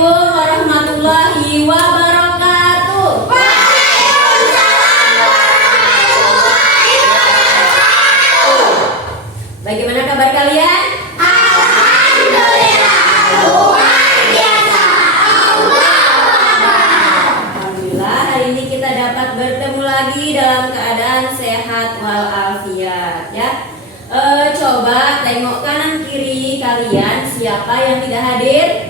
Assalamualaikum warahmatullahi wabarakatuh. Waalaikumsalam warahmatullahi wabarakatuh. Bagaimana kabar kalian? Alhamdulillah, luar biasa. Alhamdulillah, hari ini kita dapat bertemu lagi dalam keadaan sehat walafiat ya. Coba tengok kanan kiri kalian, siapa yang tidak hadir?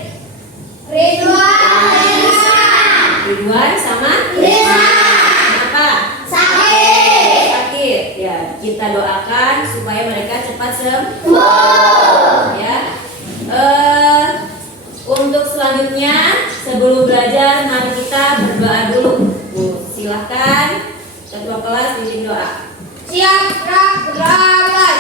Ridwan sama? Kenapa? Sakit. Ya, kita doakan supaya mereka cepat sembuh. Ya. Untuk selanjutnya, sebelum belajar, mari kita berdoa dulu. Silahkan ketua kelas bimbing doa. Siap, berangkat.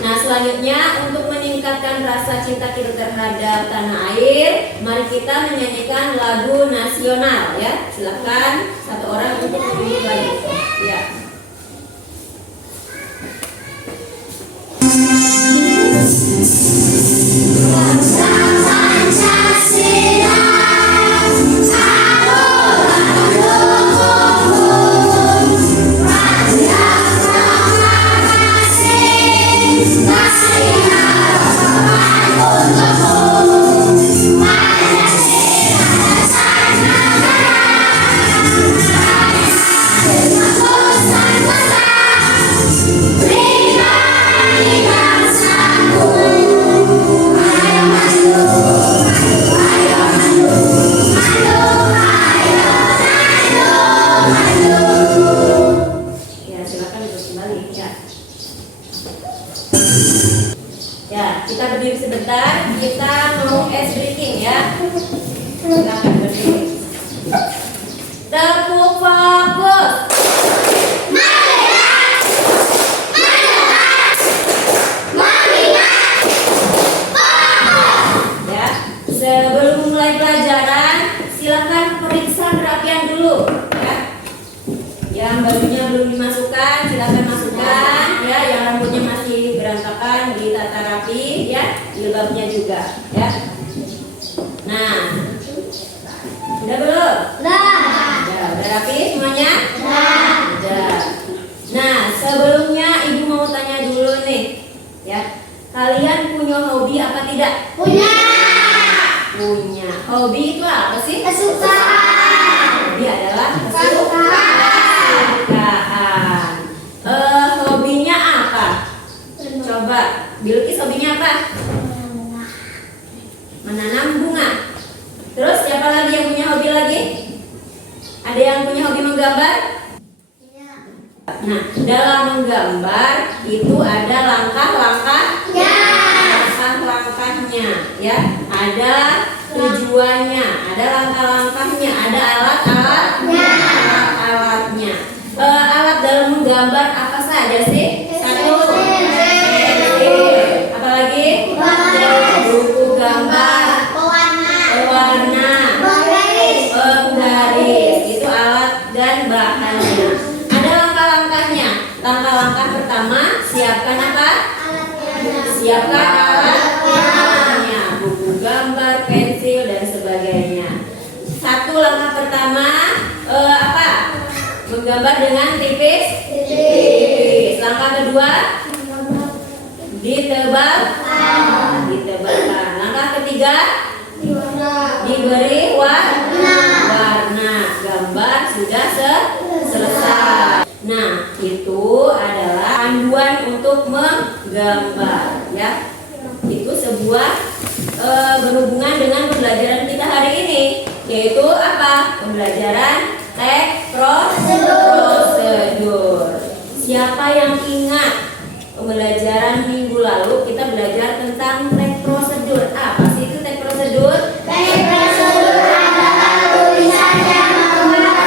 Nah, selanjutnya untuk meningkatkan rasa cinta kita terhadap tanah air, mari kita menyanyikan lagu nasional ya. Silakan satu orang untuk menyanyi lagu. Ya. Ya, kita berdiri sebentar. Kita mau ice breathing ya. Silakan berdiri. Tepuk fokus. Ya, sebelum mulai pelajaran, silakan periksa perapian dulu. Ya. Yang bajunya belum dimasukkan, silakan masukkan. Ya, yang rambutnya masih berantakan ditata rapi. Ya, jilbabnya juga. Ya. Nah, udah belum? Udah rapi semuanya? Udah. Nah, sebelumnya ibu mau tanya dulu nih, ya. Kalian punya hobi apa tidak? Punya. Hobi itu apa sih? Kesukaan. Hobi adalah kesukaan. Hobinya apa? Coba, Bilkis hobinya apa? Menanam bunga. Terus siapa lagi yang punya hobi lagi? Ada yang punya hobi menggambar? Nah, dalam menggambar itu ada langkah-langkahnya, ya. Ada tujuannya, ada langkah-langkahnya, ada alat-alatnya. Alat dalam menggambar apa saja sih? Satu, apa lagi? Buku gambar, pewarna, penggaris. Itu alat dan bahannya. Ada langkah-langkahnya. Langkah-langkah pertama, siapkan apa? Siapkan alatnya, buku gambar, pensil dan sebagainya. Satu langkah pertama apa? Menggambar dengan tipis. Langkah kedua, ditebalkan. Langkah ketiga, diberi warna. Gambar sudah selesai. Nah, itu adalah panduan untuk menggambar ya. Itu sebuah berhubungan dengan pembelajaran kita hari ini, yaitu apa? Pembelajaran teks prosedur. Siapa yang ingat pembelajaran minggu lalu kita belajar tentang teks prosedur? Apa sih itu teks prosedur? Teks prosedur adalah tulisan yang memuat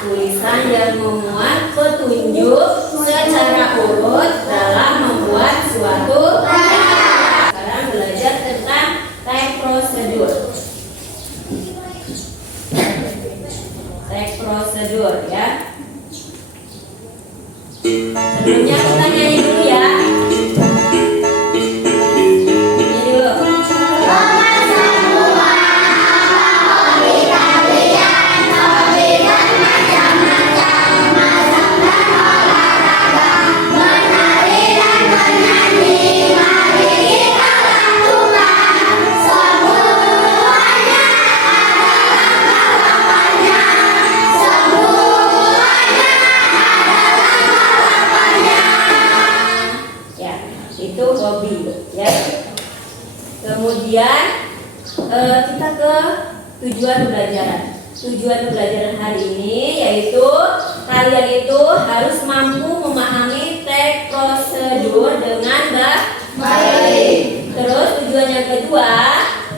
tulisan yang memuat petunjuk secara urut dalam membuat suatu karya. Sekarang belajar tentang teks prosedur. Teks prosedur ya. Sebelumnya kita nyanyi dulu ya. Nyanyi dulu. Ya, itu hobi ya. Kemudian kita ke tujuan pembelajaran. Tujuan pembelajaran hari ini yaitu kalian itu harus mampu memahami teks prosedur dengan baik. Terus tujuan yang kedua,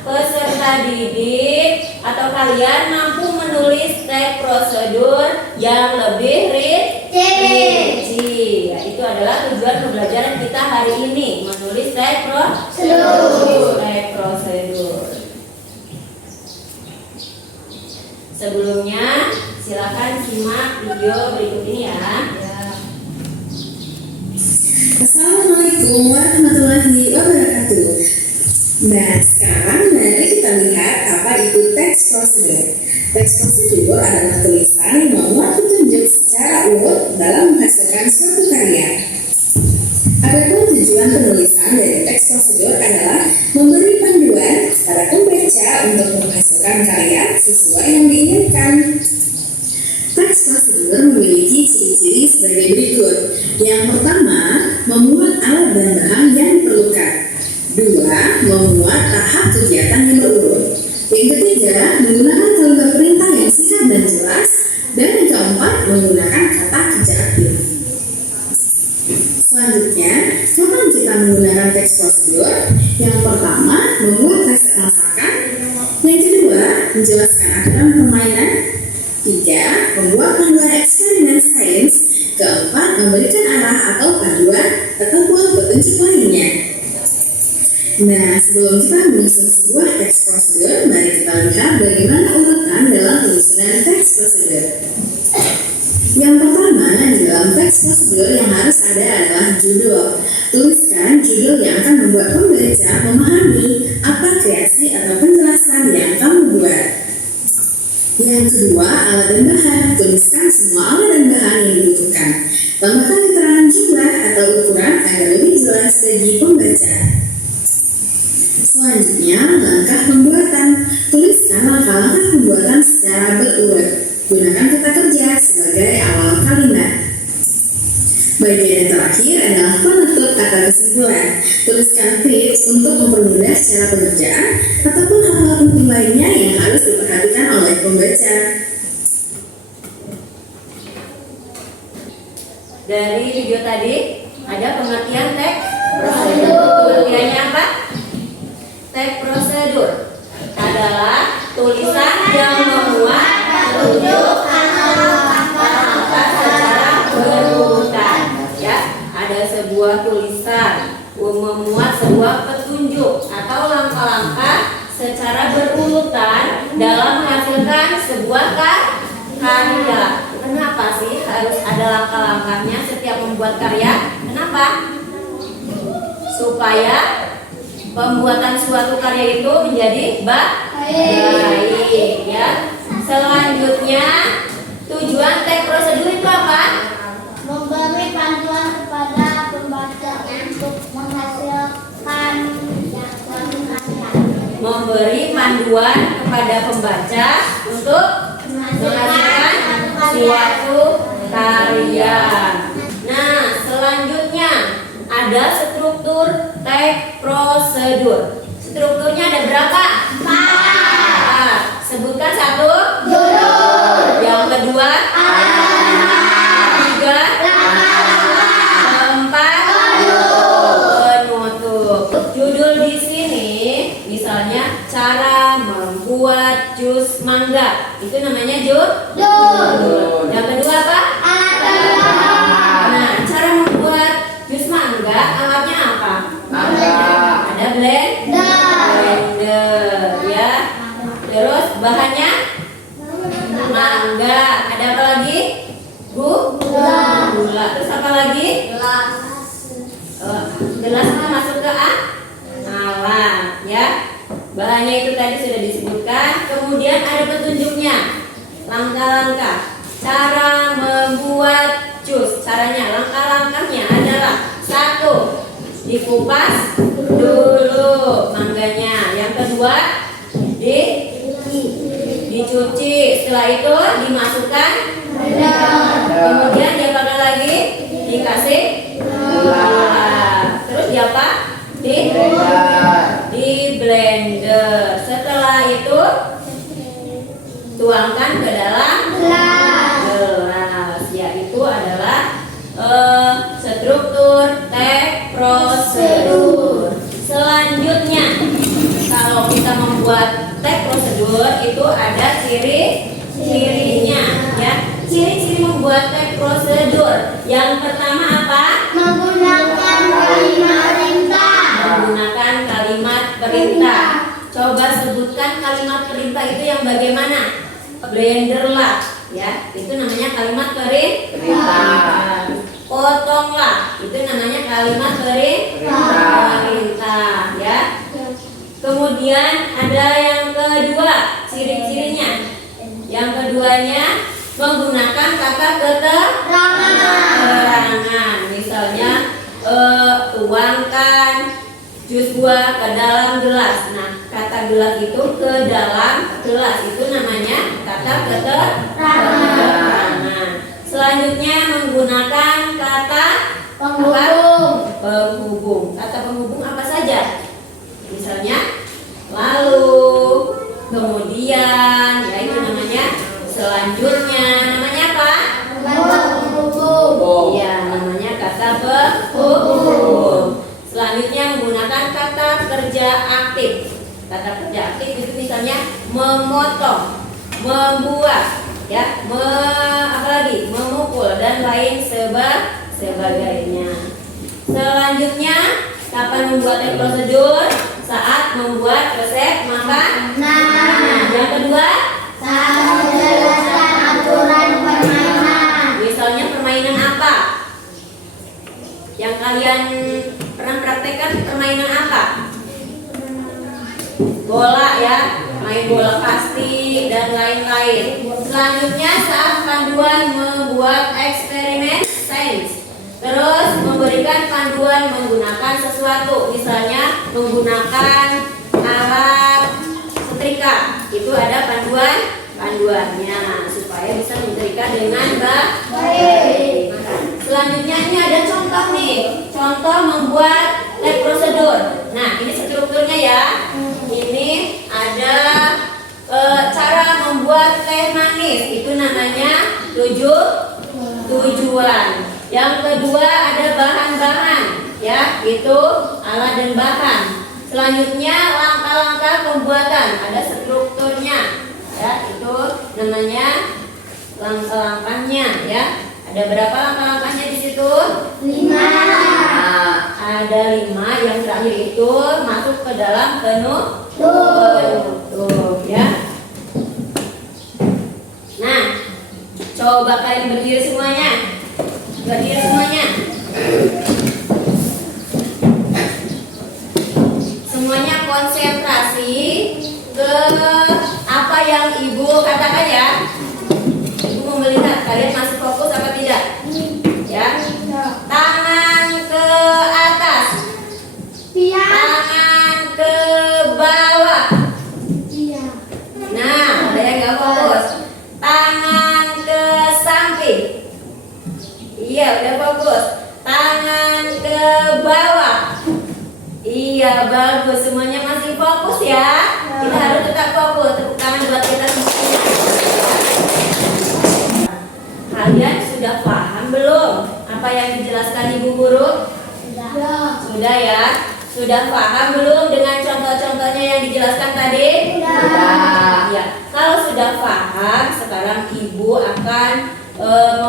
peserta didik atau kalian mampu menulis teks prosedur yang lebih rinci. Ya, itu adalah tujuan pembelajaran kita hari ini, menulis teks prosedur. Sebelumnya, silakan simak video berikut ini ya. Assalamualaikum warahmatullahi wabarakatuh. Nah, sekarang mari kita lihat apa itu teks prosedur. Teks prosedur adalah tulisan yang memuat petunjuk secara urut dalam menghasilkan suatu karya. Adapun tujuan penulisan dari teks prosedur adalah memberi panduan pada pembaca untuk menghasilkan karya sesuai yang diinginkan. Teks prosedur memiliki ciri-ciri sebagai berikut. Yang pertama, memuat alat dan bahan yang diperlukan. Dua, memuat tahap kegiatan yang berurut. Yang ketiga, menggunakan kalimat perintah yang singkat dan jelas. Dan yang keempat, menggunakan kata kerja aktif. Selanjutnya, kapan kita menggunakan teks prosedur? Yang pertama, membuat resep masakan. Yang kedua, menjelaskan aturan permainan. Tiga, membuat panduan eksperimen sains. Keempat, memberikan arah atau panduan ataupun petunjuk lainnya. Nah, sebelum kita menyusun sebuah teks prosedur, mari kita lihat bagaimana urutan dalam penyusunan teks prosedur. Yang pertama, di dalam teks prosedur yang harus ada adalah judul. Tuliskan judul yang akan membuat pembaca memahami apa kreasi atau penjelasan yang kamu buat. Yang kedua, alat dan bahan. Tuliskan semua alat dan bahan yang dibutuhkan. Tambahkan keterangan jumlah atau ukuran agar lebih jelas bagi pembaca. Selanjutnya, langkah pembuatan. Tuliskan langkah-langkah pembuatan secara berurut. Gunakan kata kerja sebagai awal kalimat. Bagian yang terakhir adalah penutup atau kesimpulan. Tuliskan tips untuk mempermudah cara pengerjaan ataupun hal-hal penting lainnya yang harus diperhatikan oleh pembaca. Dari video tadi ada pengertian teks prosedur. Pengertiannya apa? Teks prosedur adalah tulisan yang memuat petunjuk langkah-langkah secara berurutan. Ya, ada sebuah tulisan memuat sebuah petunjuk atau langkah-langkah secara berurutan dalam menghasilkan sebuah karya. Kenapa sih harus ada langkah-langkahnya setiap membuat karya? Kenapa? Supaya pembuatan suatu karya itu menjadi baik ya. Selanjutnya, tujuan teks prosedur itu apa? Memberi panduan kepada pembaca untuk menghasilkan suatu karya. Memberi panduan kepada pembaca untuk menghasilkan suatu karya. Nah, Selanjutnya ada struktur teks prosedur. Strukturnya ada berapa? 4. Sebutkan 1. Judul. Yang kedua. 3. 4. Penutup. Judul di sini misalnya cara membuat jus mangga. Itu namanya judul. Yang kedua apa? Nah, cara membuat jus mangga alatnya apa? Ada blender ya. Terus bahannya mangga. Ada apa lagi? Gula. Terus apa lagi? Gelas masuk ke alat ya. Bahannya itu tadi sudah disebutkan. Kemudian ada petunjuknya. Langkah-langkah cara membuat jus. Caranya, langkah-langkahnya adalah 1. Dikupas dulu mangganya. Yang kedua, dicuci. Setelah itu dimasukkan. Kemudian diapakan lagi? Dikasih gula. Terus diapa? Di blender. Setelah itu tuangkan ke dalam gelas. Yaitu adalah struktur teks prosedur. Selanjutnya, kalau kita membuat teks prosedur itu ada ciri-cirinya ya. Ciri-ciri membuat teks prosedur. Yang pertama apa? Menggunakan kalimat perintah. Menggunakan kalimat perintah. Coba sebutkan kalimat perintah itu yang bagaimana? Blender lah ya. Itu namanya kalimat perintah. Potonglah. Itu namanya kalimat perintah ya. Kemudian ada yang kedua, ciri-cirinya. Yang keduanya menggunakan kata keterangan. Misalnya tuangkan jus buah ke dalam gelas. Nah, kata gelas itu ke dalam gelas itu namanya kata keterangan. Selanjutnya menggunakan kata penghubung. Kata penghubung apa saja? Misalnya lalu, kemudian, ya itu namanya selanjutnya. Namanya apa? Ya, namanya kata penghubung. Selanjutnya menggunakan kata kerja aktif. Kata kerja aktif itu misalnya memotong, membuat, ya, apalagi memukul dan lain sebagainya. Selanjutnya, kapan membuat teks prosedur? Saat membuat resep makan. Yang kedua, saat menjelaskan aturan permainan. misalnya permainan apa? Yang kalian pernah praktekkan permainan apa? Bola ya, main bola kasti dan lain-lain. Selanjutnya saat panduan membuat eksperimen sains. Terus memberikan panduan menggunakan sesuatu, misalnya menggunakan alat setrika. Itu ada panduannya supaya bisa menyetrika dengan baik. Selanjutnya ini ada contoh nih, contoh membuat teks prosedur. Nah, ini strukturnya ya. Ini ada cara membuat teh manis. Itu namanya tujuan. Yang kedua ada bahan-bahan, ya, itu alat dan bahan. Selanjutnya langkah-langkah pembuatan, ada strukturnya, ya, itu namanya langkah-langkahnya, ya. Ada berapa langkah-langkahnya di situ? 5. Ada 5. Yang terakhir itu masuk ke dalam penutup, ya. Nah, coba kalian berdiri semuanya. Berdiri semuanya. Semuanya konsentrasi ke apa yang ibu katakan ya. Ibu mau melihat kalian masih fokus apa tidak? Ya. Tangan ke atas. Tangan ke bawah. Nah, ada yang nggak fokus. Tangan ke samping. Iya, udah fokus. Tangan tangan ke bawah. Iya, bagus. Semuanya masih fokus ya. Kita harus tetap fokus. Tepuk tangan buat kita semuanya. Kalian sudah paham belum apa yang dijelaskan Ibu Guru? Sudah ya? Sudah paham belum dengan contoh-contohnya yang dijelaskan tadi? Sudah. Ya. Kalau sudah paham, sekarang Ibu akan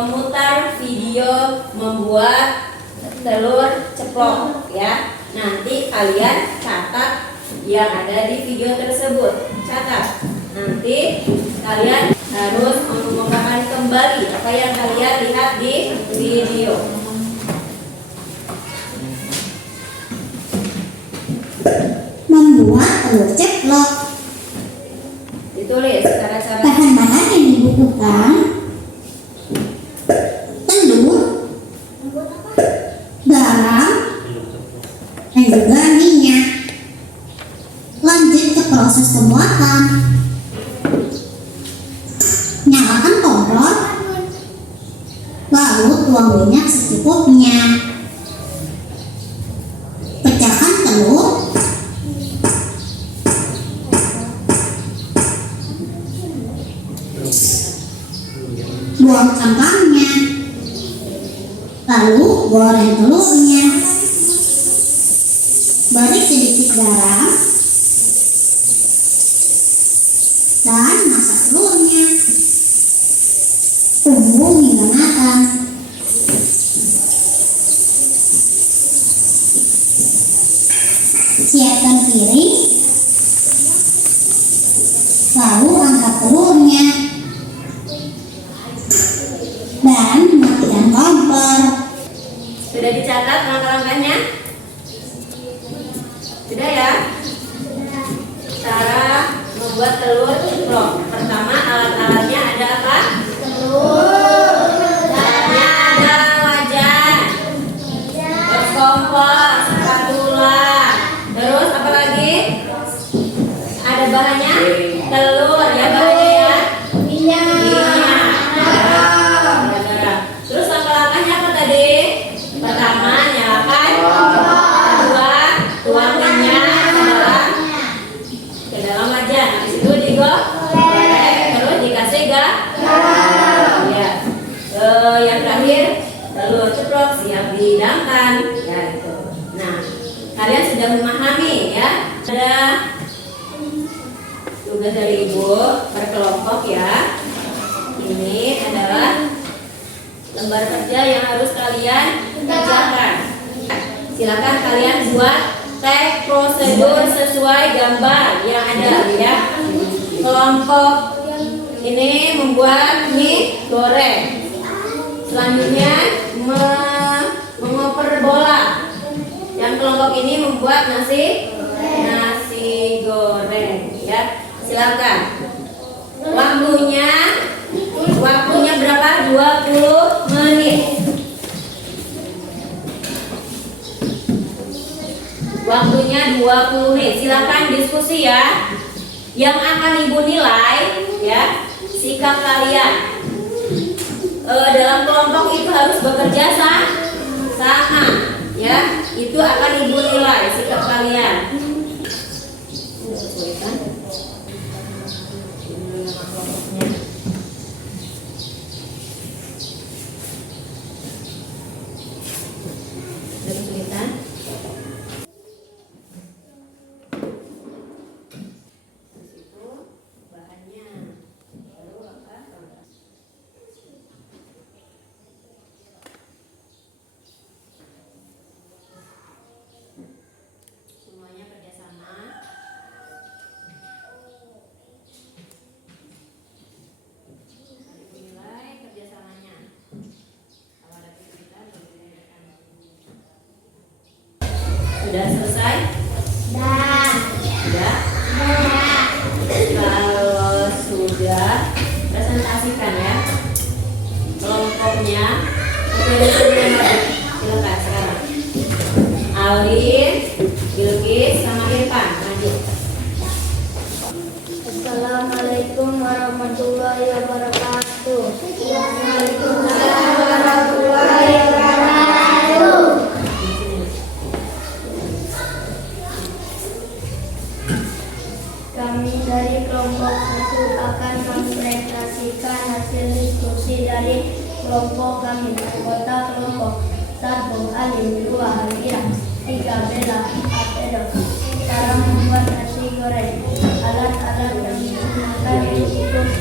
memutar video membuat telur ceplok ya. Nanti kalian catat yang ada di video tersebut. Catat. Nanti kalian harus mengumpulkan kembali apa yang kalian lihat di video. Membuat telur ceplok. Ditulis cara-cara. Bahan-bahan yang dibutuhkan: telur, garam, dan juga minyak. Lanjut ke proses pembuatan. Nyalakan kompor, lalu tuang minyak secukupnya. Pecahkan telur. Buang cangkangnya, lalu goreng telurnya. Beri sedikit garam dan masak telurnya. Tunggu hingga matang. Siapkan piring, lalu angkat telurnya dan matikan kompor. Sudah dicatat langkah-langkahnya? Sudah ya? Cara membuat telur ceplok. Pertama, alat-alatnya ada apa? Alatnya ada wajan, terus kompor, spatula, terus apa lagi? Ada bahannya? Telur ya, bahannya ya? Minyak. Terus langkah-langkahnya apa tadi? Pertama, nyalakan. Kedua, tuang minyak ke dalam wajan. Habis itu digoreng, terus dikasih garam. Ya. Yang terakhir, telur ceplok siap dihidangkan. Ya itu. Nah, kalian sudah memahami ya? Ada tugas dari Ibu berkelompok ya. Ini adalah lembar kerja yang harus kalian kerjakan. Silakan kalian buat teks prosedur sesuai gambar yang ada ya. Kelompok ini membuat mie goreng. Selanjutnya mengoper bola. Yang kelompok ini membuat nasi goreng ya. Silakan. Waktunya berapa? 20 menit. Waktunya 20 menit. Silakan diskusi ya. Yang akan Ibu nilai ya, sikap kalian. Dalam kelompok itu harus bekerja sama ya. Itu akan Ibu nilai sikap kalian. Semuanya kerjasama. Nilai kerjasamanya. Kalau ada kesulitan, sudah selesai? Sudah? Kalau sudah, presentasikan ya kelompoknya. Silakan sekarang. Alin, Bilqis, sama Irfan. Lanjut. Assalamualaikum warahmatullahi wabarakatuh. Waalaikumsalam warahmatullahi wabarakatuh. 1 alif 2 ya 3 bela 4 edok. Cara membuat nasi goreng. Alat-alat yang digunakan yaitu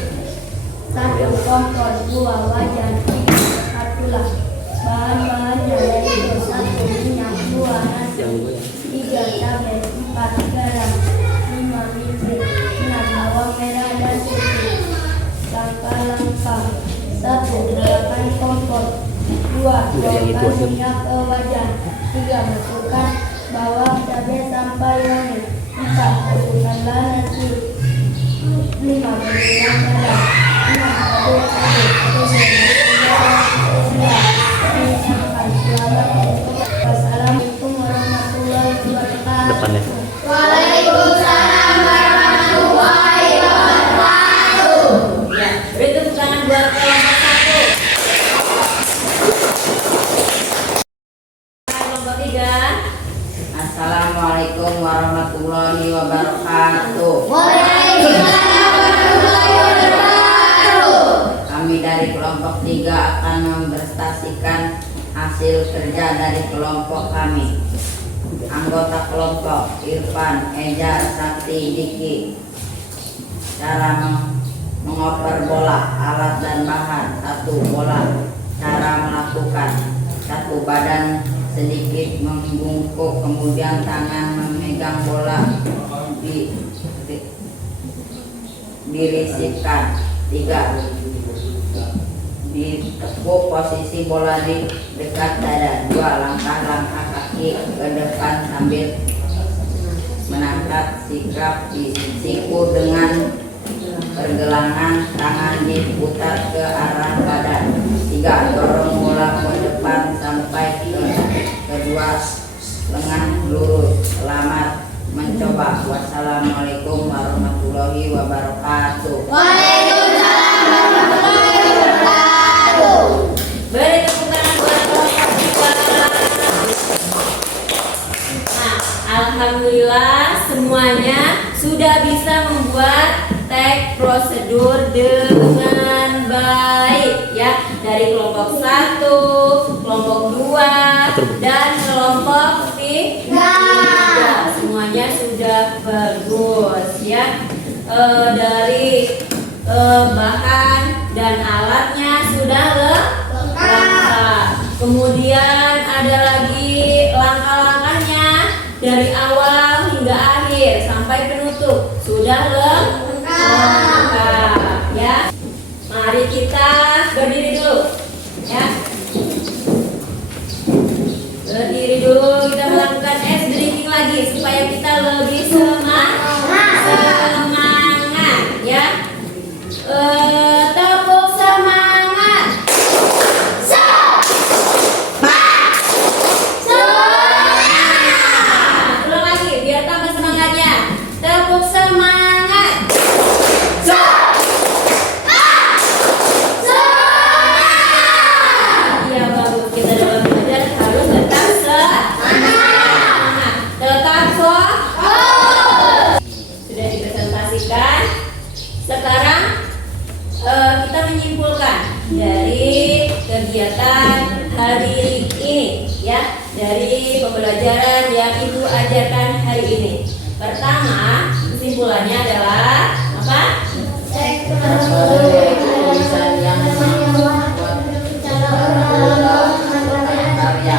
1 kompor, 2 wajan, 3 spatula. Bahan-bahannya yaitu 1 minyak, 2 nasi, 3 cabai, 4 garam, 5 micin, 6 bawang merah dan putih. Langkah-langkah. 1. Nyalakan kompor. 2. Tuangkan minyak ke wajan. 3. Masukkan bawang cabai sampai wangi. 4. Masukkanlah nasi. 5. Berikan garam. 6. Aduk-aduk. 7. Wassalamualaikum warahmatullahi wabarakatuh. Depannya. Waalaikumsalam warahmatullahi wabarakatuh. Ya, beri tepuk tangan buat kelompok 1. Kelompok 3. Assalamualaikum warahmatullahi wabarakatuh. Waalaikumsalam warahmatullahi wabarakatuh. Kami dari kelompok 3 akan mempresentasikan hasil kerja dari kelompok kami. Anggota kelompok Irfan, Eja, Sakti, Diki. Cara mengoper bola, alat dan bahan. 1 bola. Cara melakukan. 1 badan sedikit membungkuk, kemudian tangan memegang bola dirisipkan. 3 ditekuk, posisi bola di dekat dada. 2 langkah-langkah kaki ke depan sambil menangkap sikap siku dengan pergelangan tangan diputar ke arah badan. 3 dorong bola ke depan sampai ke kedua lengan lurus. Selamat mencoba. Wassalamualaikum warahmatullahi wabarakatuh. Waalaikumsalam warahmatullahi wabarakatuh. Beri tepuk tangan buat kelompok 2. Nah, alhamdulillah semuanya sudah bisa membuat teks prosedur dengan baik ya, dari kelompok 1, kelompok 2 dan kelompok 3. Semuanya sudah bagus ya. Dari bahan dan alatnya sudah lengkap. Kemudian ada lagi langkah-langkahnya dari awal hingga akhir sampai penutup sudah lengkap ya. Mari kita berdiri dulu ya. Berdiri dulu, kita melakukan ice drinking lagi supaya kita lebih semangat ya. Tepuk semangat. Semangat. Ulang lagi biar tambah semangatnya. Tepuk semangat. Iya bagus, kita dalam belajar harus tetap semangat. Tetap fokus. Sudah dipresentasikan. Sekarang kita menyimpulkan dari kegiatan hari ini ya, dari pembelajaran yang Ibu ajarkan hari ini. Pertama, kesimpulannya adalah apa? Tulisan yang membuat karya.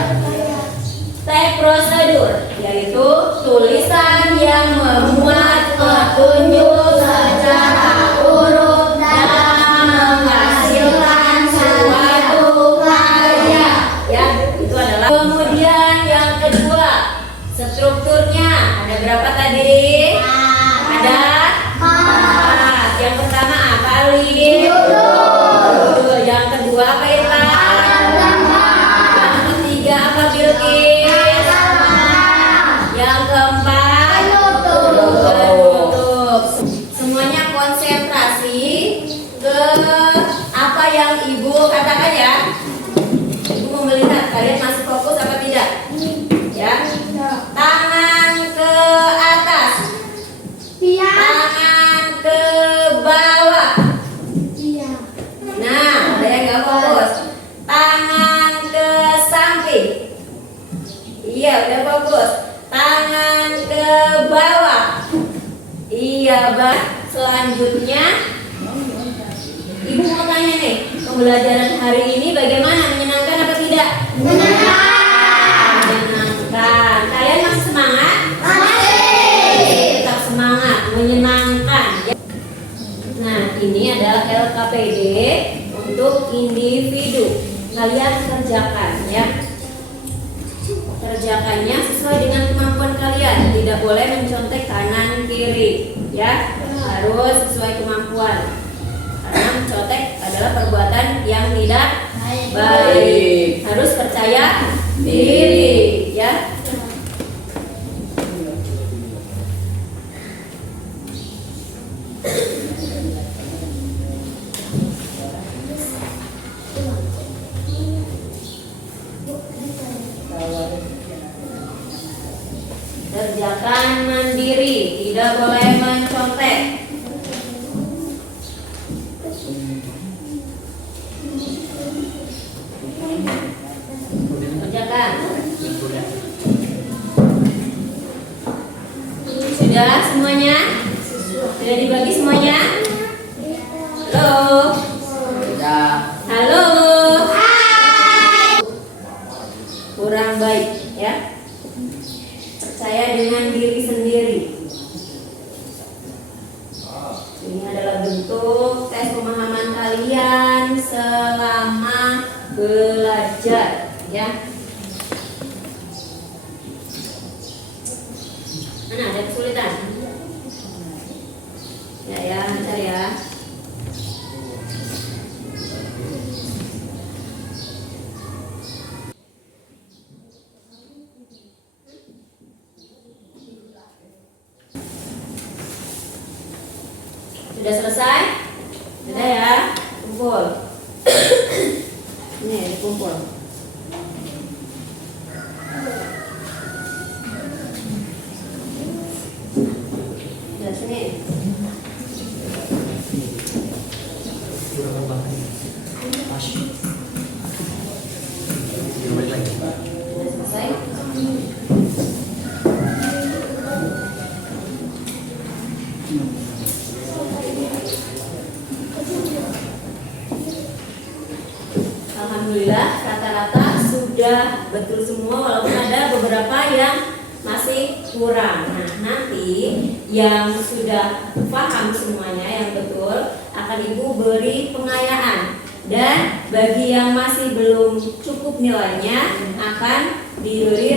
Teks prosedur yaitu tulisan yang memuat petunjuk secara urut dan menghasilkan suatu karya ya, itu adalah. Kemudian yang kedua, strukturnya ada berapa tadi? Ada 4. Yang pertama apa, Alif? Judul. Yang kedua apa, Irfan? Yang ketiga apa, Bilqis? Yang keempat penutup. Semuanya konsentrasi ke apa yang Ibu katakan ya. Ibu mau melihat kalian masih fokus apa tidak ya. Tangan ke atas, tangan ke bawah. Nah, ada yang nggak fokus. Tangan ke samping, Iya, udah bagus. Tangan ke bawah. Iya, Bah. Selanjutnya Ibu mau tanya nih, pembelajaran hari ini bagaimana? Menyenangkan apa tidak? Menyenangkan. Kalian masih semangat? Tetap semangat, menyenangkan. Nah, ini adalah LKPD untuk individu. Kalian kerjakan ya. Kerjakannya sesuai dengan kemampuan kalian. Tidak boleh mencontek kanan kiri, ya. Harus sesuai kemampuan. Karena mencontek adalah perbuatan yang tidak baik. Harus percaya diri, ya. Kerjakan mandiri, tidak boleh mencontek. Kerjakan. Sudah semuanya? Sudah dibagi semuanya? Halo? Sudah. Halo? Kurang baik, ya. Percaya dengan diri sendiri. Ini adalah bentuk tes pemahaman kalian selama belajar, ya. Mana ada kesulitan? Ya, lancar ya. Sudah selesai? Sudah ya? Kumpul. Ini dikumpul. Sudah sini. Sudah selesai? Alhamdulillah rata-rata sudah betul semua, walaupun ada beberapa yang masih kurang. Nah, nanti yang sudah paham semuanya yang betul akan Ibu beri pengayaan, dan bagi yang masih belum cukup nilainya akan diberi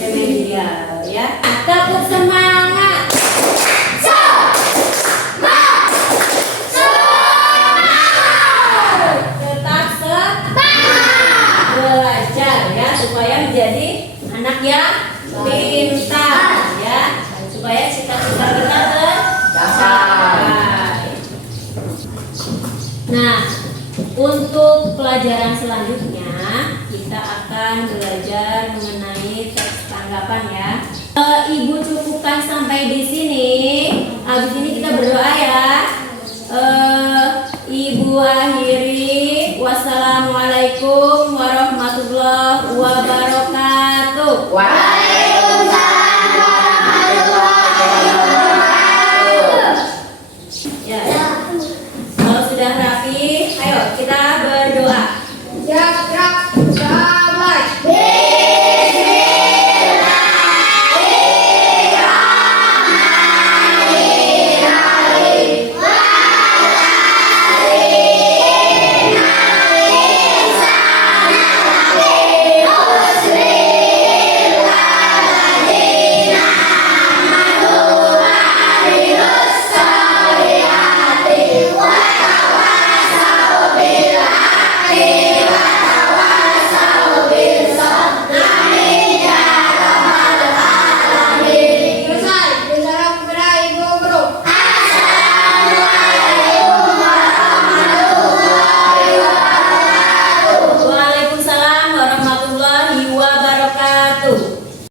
remedial, ya. Tetap semangat. Supaya menjadi anak yang pintar, ya, supaya cita-cita kita tercapai. Nah, untuk pelajaran selanjutnya kita akan belajar mengenai teks tanggapan, ya. Ibu cukupkan sampai di sini. Habis ini kita berdoa, ya. Ibu akhiri. Wassalamualaikum warahmatullahi wabarakatuh. Waalaikumsalam warahmatullahi wabarakatuh. Ya. Kalau sudah rapi, ayo kita berdoa. Waalaikumsalam warahmatullahi wabarakatuh.